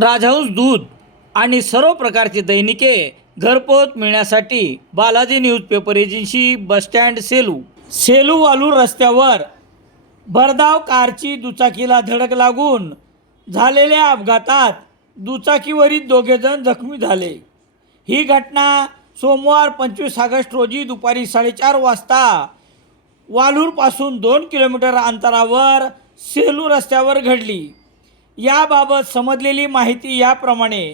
राजहंस दूध आणि सर्व प्रकारची दैनिके घरपोच मिळण्यासाठी Balaji newspaper agency bus stand Selu Selu. वालू रस्त्यावर भरधाव कारची दुचाकीला धडक लागून झालेल्या अपघातात दुचाकीवरील दोघेजण जखमी झाले. ही घटना सोमवार पंचवीस ऑगस्ट रोजी दुपारी साडेचार वाजता वालूरपासून दोन किलोमीटर अंतरावर सेलू रस्त्यावर घडली. याबाबत समजलेली माहिती याप्रमाणे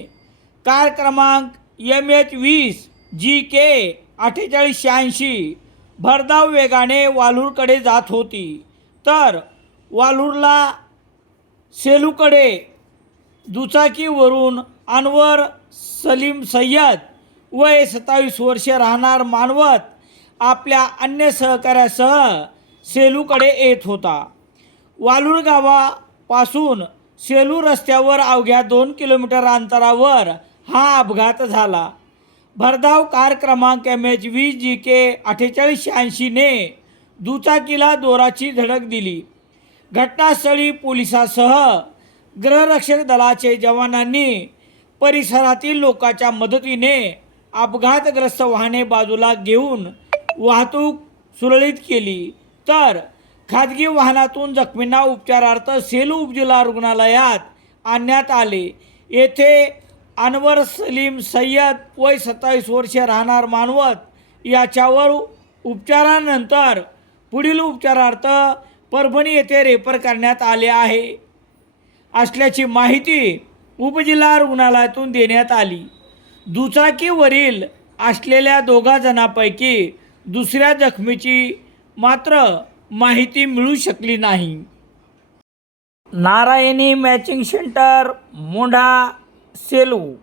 कार क्रमांक एम एच वीस जी के अठ्ठेचाळीस शहाऐंशी भरधाव वेगाने वालूरकडे जात होती. तर वालूरला सेलूकडे दुचाकीवरून अनवर सलीम सय्यद वय सत्तावीस वर्ष राहणार मानवत आपल्या अन्य सहकाऱ्यासह सेलूकडे येत होता. वालूर गावापासून सेलू रस्त्यावर अवघ्या दोन किलोमीटर अंतरावर हा अपघात झाला. भरधाव कार क्रमांक एम एच वीस जी के अठ्ठेचाळीस शहाऐंशीने दुचाकीला दोराची धडक दिली. घटनास्थळी पोलिसासह गृहरक्षक दलाचे जवानांनी परिसरातील लोकांच्या मदतीने अपघातग्रस्त वाहने बाजूला घेऊन वाहतूक सुरळीत केली. तर खाजगी वाहनातून जखमींना उपचारार्थ सेलू उपजिल्हा रुग्णालयात आणण्यात आले. येथे अनवर सलीम सय्यद वय सत्तावीस वर्ष राहणार मानवत याच्यावर उपचारानंतर पुढील उपचारार्थ परभणी येथे रेफर करण्यात आले आहे. असल्याची माहिती उपजिल्हा रुग्णालयातून देण्यात आली. दुचाकीवरील असलेल्या दोघा जणांपैकी दुसऱ्या जखमीची मात्र माहिती मिळू शकली नाही. Narayani matching centre Mondha Selu.